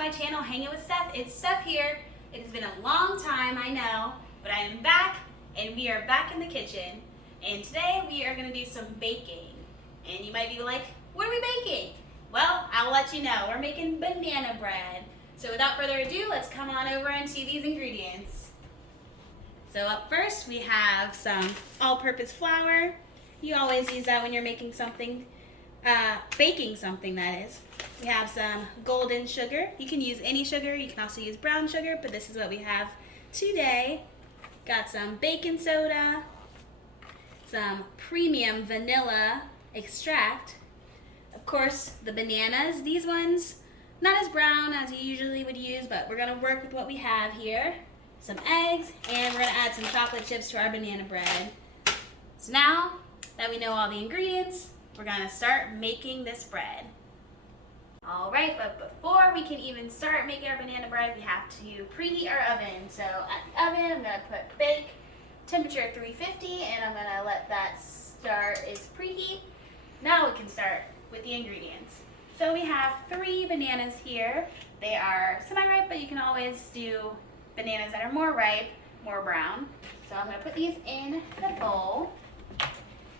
to my channel, Hanging with Steph. It's Steph here. It has been a long time, I know, but I am back, and we are back in the kitchen. And today we are going to do some baking. And you might be like, what are we baking? Well, I'll let you know. We're making banana bread. So without further ado, let's come on over and see these ingredients. So up first, we have some all-purpose flour. You always use that when you're making something, baking something, that is. We have some golden sugar. You can use any sugar. You can also use brown sugar, but this is what we have today. Got some baking soda, some premium vanilla extract. Of course, the bananas. These ones, not as brown as you usually would use, but we're gonna work with what we have here. Some eggs, and we're gonna add some chocolate chips to our banana bread. So now that we know all the ingredients, we're gonna start making this bread. All right, but before we can even start making our banana bread, we have to preheat our oven. So at the oven, I'm gonna put bake, temperature 350, and I'm gonna let that start its preheat. Now we can start with the ingredients. So we have 3 bananas here. They are semi-ripe, but you can always do bananas that are more ripe, more brown. So I'm gonna put these in the bowl.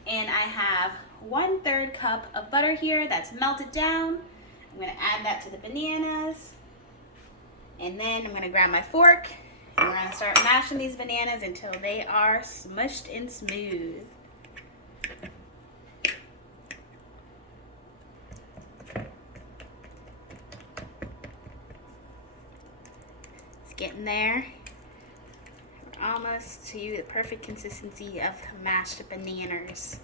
And I have 1/3 cup of butter here that's melted down. I'm gonna add that to the bananas. And then I'm gonna grab my fork and we're gonna start mashing these bananas until they are smushed and smooth. It's getting there. We're almost to the perfect consistency of mashed bananas.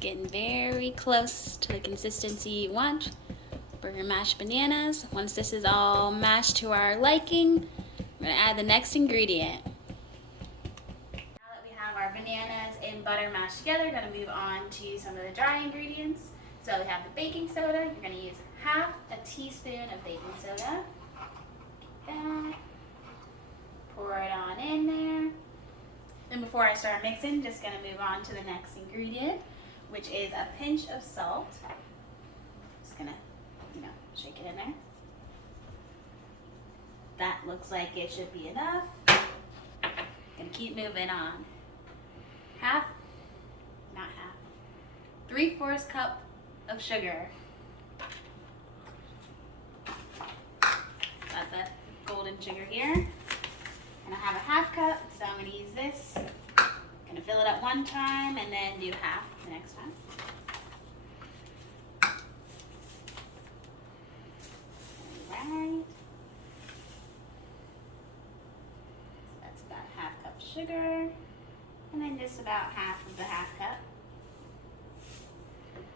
Getting very close to the consistency you want for your mashed bananas. Once this is all mashed to our liking, we're gonna add the next ingredient. Now that we have our bananas and butter mashed together, we're gonna move on to some of the dry ingredients. So we have the baking soda. You're gonna use half a teaspoon of baking soda. Get that. Pour it on in there. Then before I start mixing, just gonna move on to the next ingredient, which is a pinch of salt. Just gonna, shake it in there. That looks like it should be enough. Gonna keep moving on. Not half, 3/4 cup of sugar. Got the golden sugar here. And I have a 1/2 cup, so I'm gonna use this. Gonna fill it up one time and then do half the next time. Alright. So that's about 1/2 cup sugar. And then just about half of the 1/2 cup.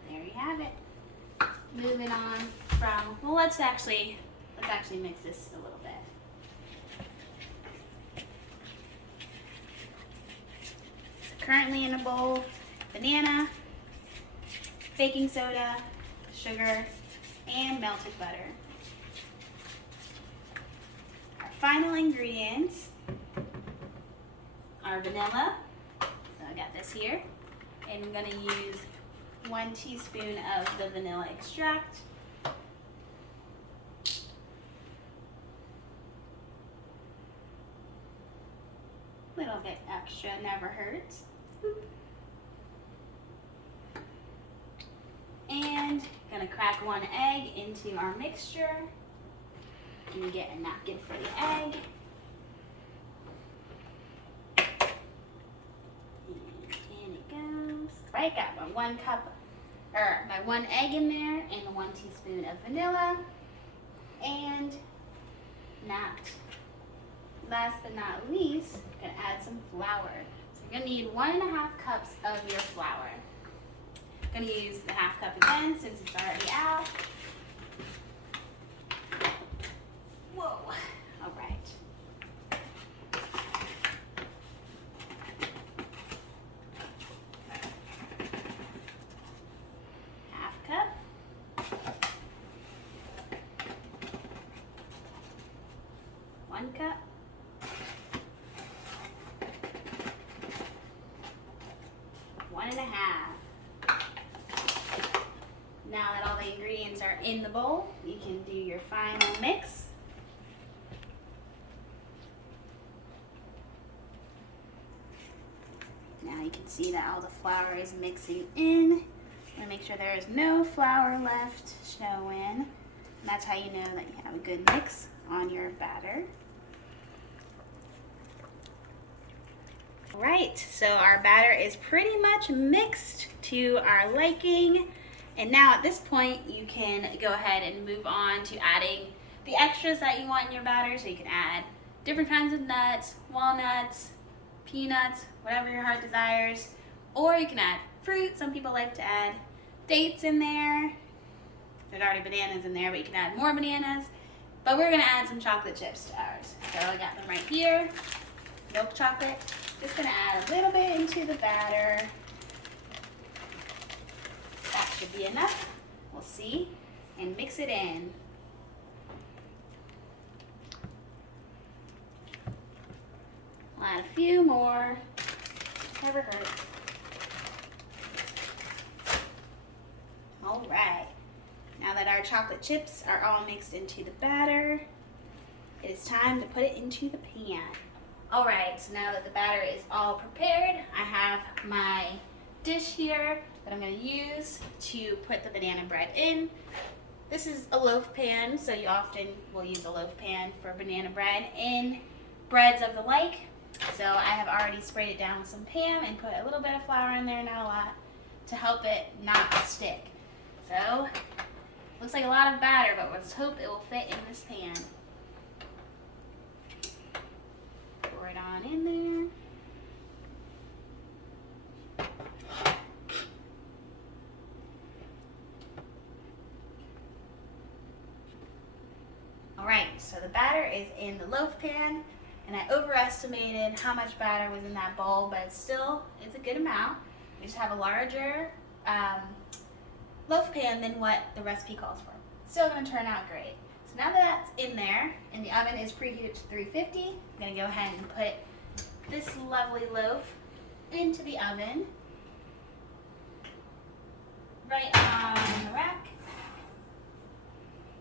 There you have it. Moving on from, well, let's actually mix this a little bit. Currently in a bowl, banana, baking soda, sugar, and melted butter. Our final ingredients are vanilla. So I got this here. And I'm gonna use 1 teaspoon of the vanilla extract. Little bit extra never hurts. And gonna crack 1 egg into our mixture. And get a napkin for the egg. And in it goes. Right, got my 1 egg in there and 1 teaspoon of vanilla. And last but not least, I'm gonna add some flour. So you're gonna need 1.5 cups of your flour. I'm gonna use the 1/2 cup again since it's already out. Whoa, all right. 1/2 cup. 1 cup. 1.5. Now that all the ingredients are in the bowl, you can do your final mix. Now you can see that all the flour is mixing in. I'm gonna make sure there is no flour left showing. And that's how you know that you have a good mix on your batter. Right, so our batter is pretty much mixed to our liking. And now at this point, you can go ahead and move on to adding the extras that you want in your batter. So you can add different kinds of nuts, walnuts, peanuts, whatever your heart desires. Or you can add fruit. Some people like to add dates in there. There's already bananas in there, but you can add more bananas. But we're gonna add some chocolate chips to ours. So I got them right here, milk chocolate. Just gonna add a little bit into the batter. That should be enough, we'll see, and mix it in. I'll add a few more, never hurts. All right, now that our chocolate chips are all mixed into the batter, it is time to put it into the pan. All right, so now that the batter is all prepared, I have my dish here that I'm going to use to put the banana bread in. This is a loaf pan, so you often will use a loaf pan for banana bread in breads of the like. So I have already sprayed it down with some Pam and put a little bit of flour in there, not a lot, to help it not stick. So, looks like a lot of batter, but let's hope it will fit in this pan. Pour it on in there. Alright, so the batter is in the loaf pan, and I overestimated how much batter was in that bowl, but it's a good amount. We just have a larger loaf pan than what the recipe calls for. Still gonna turn out great. So now that that's in there, and the oven is preheated to 350, I'm gonna go ahead and put this lovely loaf into the oven, right on the rack.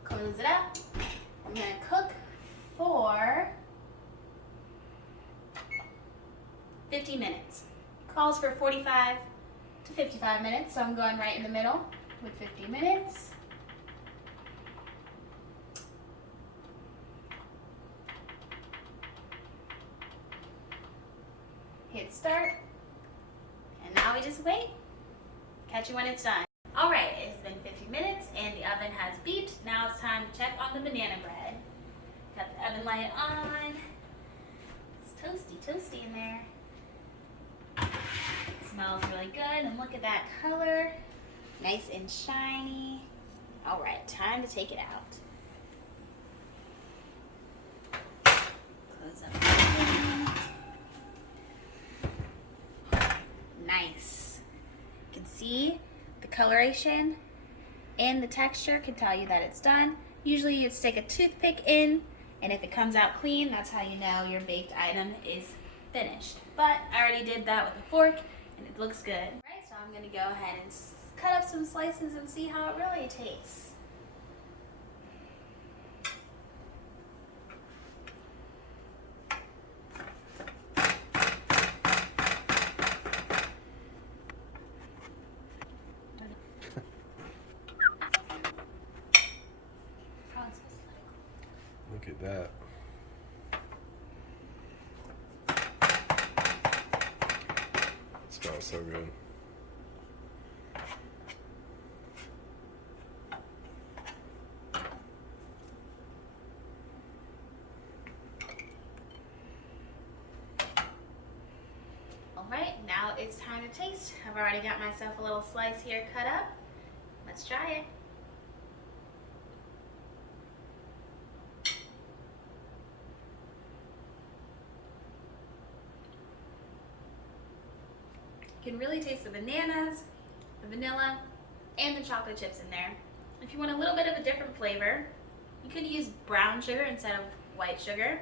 Close it up. I'm gonna cook for 50 minutes. Calls for 45 to 55 minutes, so I'm going right in the middle with 50 minutes. Hit start, and now we just wait. Catch you when it's done. All right, it's been 50 minutes and the oven has beeped. Now it's time to check on the banana bread. Got the oven light on. It's toasty, toasty in there. Smells really good, and look at that color. Nice and shiny. All right, time to take it out. Close up the oven. Nice. You can see the coloration and the texture can tell you that it's done. Usually you'd stick a toothpick in, and if it comes out clean, that's how you know your baked item is finished. But I already did that with a fork, and it looks good. All right, so I'm gonna go ahead and cut up some slices and see how it really tastes. Look at that. It smells so good. All right, now it's time to taste. I've already got myself a little slice here cut up. Let's try it. You can really taste the bananas, the vanilla, and the chocolate chips in there. If you want a little bit of a different flavor, you could use brown sugar instead of white sugar.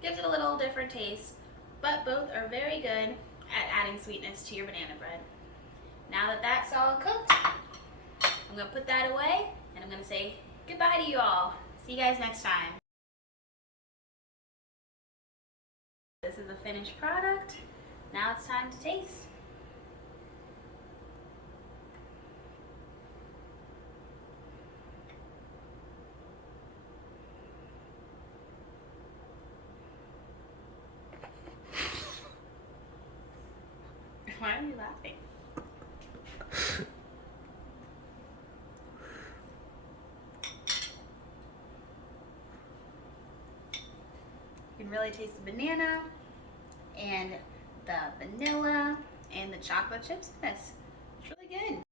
Gives it a little different taste, but both are very good at adding sweetness to your banana bread. Now that that's all cooked, I'm gonna put that away and I'm gonna say goodbye to you all. See you guys next time. This is the finished product. Now it's time to taste. Why are you laughing? You can really taste the banana and the vanilla and the chocolate chips in this. It's really good.